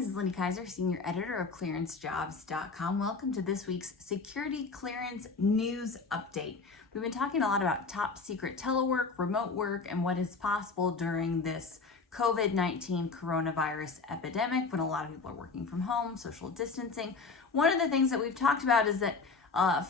this is Lindy Kaiser, Senior Editor of ClearanceJobs.com. Welcome to this week's Security Clearance News Update. We've been talking a lot about top secret telework, remote work, and what is possible during this COVID-19 coronavirus epidemic when a lot of people are working from home, social distancing. One of the things that we've talked about is that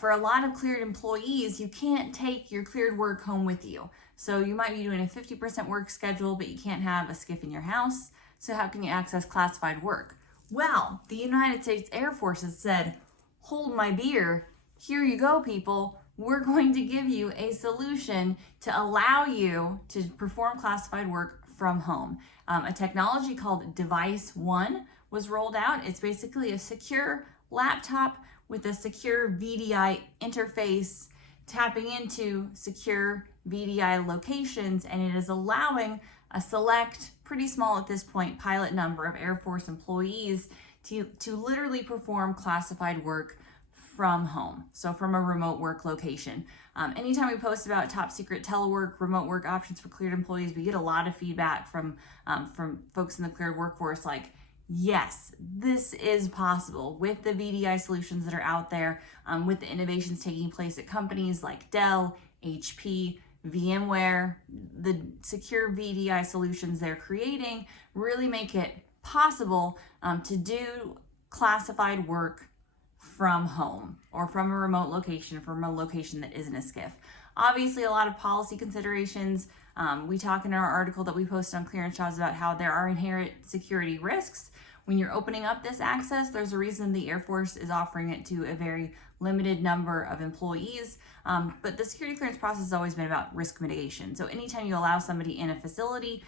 for a lot of cleared employees, you can't take your cleared work home with you. So you might be doing a 50% work schedule, but you can't have a skiff in your house. So how can you access classified work? Well, the United States Air Force has said, hold my beer, here you go, people. We're going to give you a solution to allow you to perform classified work from home. A technology called Device One was rolled out. It's basically a secure laptop with a secure VDI interface tapping into secure VDI locations, and it is allowing a select, pretty small at this point, pilot number of Air Force employees to literally perform classified work from home, so from a remote work location. Anytime we post about top secret telework, remote work options for cleared employees, we get a lot of feedback from folks in the cleared workforce like, yes, this is possible with the VDI solutions that are out there, with the innovations taking place at companies like Dell, HP, VMware. The secure VDI solutions they're creating really make it possible to do classified work from home or from a remote location, from a location that isn't a skiff. Obviously, a lot of policy considerations. We talk in our article that we posted on Clearance Jobs about how there are inherent security risks. When you're opening up this access, there's a reason the Air Force is offering it to a very limited number of employees. But the security clearance process has always been about risk mitigation. So anytime you allow somebody in a facility,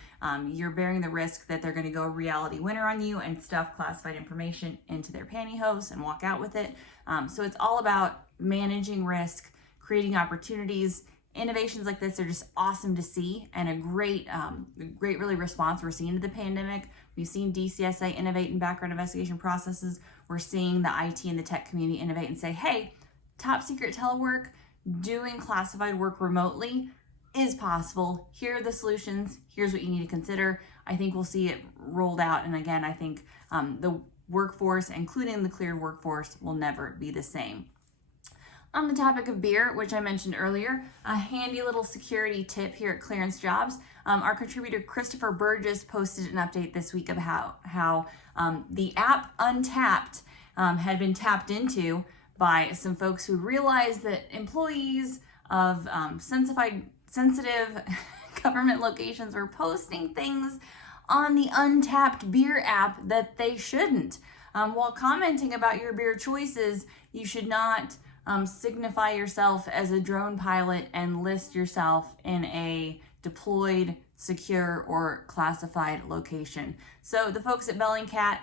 you're bearing the risk that they're going to go reality winner on you and stuff classified information into their pantyhose and walk out with it. So it's all about managing risk, creating opportunities. Innovations like this are just awesome to see, and a great really response we're seeing to the pandemic. We've seen DCSA innovate in background investigation processes. We're seeing the IT and the tech community innovate and say, hey, top secret telework, doing classified work remotely is possible. Here are the solutions. Here's what you need to consider. I think we'll see it rolled out. And again, I think the workforce, including the cleared workforce, will never be the same. On the topic of beer, which I mentioned earlier, a handy little security tip here at Clearance Jobs. Our contributor Christopher Burgess posted an update this week of how the app Untapped had been tapped into by some folks who realized that employees of sensitive government locations were posting things on the Untapped beer app that they shouldn't. While commenting about your beer choices, you should not signify yourself as a drone pilot and list yourself in a deployed, secure, or classified location. So the folks at Bellingcat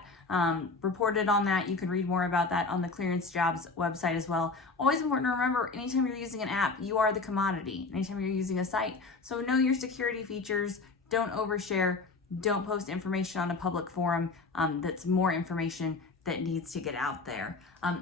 reported on that. You can read more about that on the Clearance Jobs website as well. Always important to remember, anytime you're using an app, you are the commodity. Anytime you're using a site, so know your security features, don't overshare, don't post information on a public forum that's more information that needs to get out there.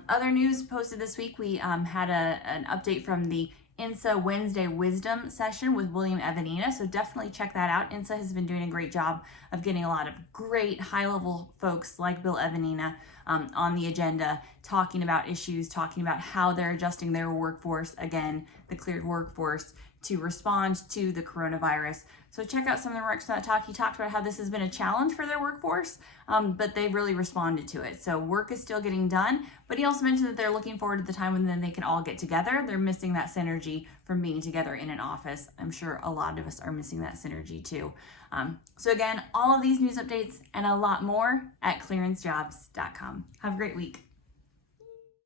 Other news posted this week, we had an update from the INSA Wednesday Wisdom session with William Evanina, so definitely check that out. INSA has been doing a great job of getting a lot of great high-level folks like Bill Evanina on the agenda, talking about issues, talking about how they're adjusting their workforce, again, the cleared workforce, to respond to the coronavirus. So check out some of the remarks from that talk. He talked about how this has been a challenge for their workforce, but they've really responded to it. So work is still getting done, but he also mentioned that they're looking forward to the time when then they can all get together. They're missing that synergy from being together in an office. I'm sure a lot of us are missing that synergy too. So again, all of these news updates and a lot more at clearancejobs.com. Have a great week.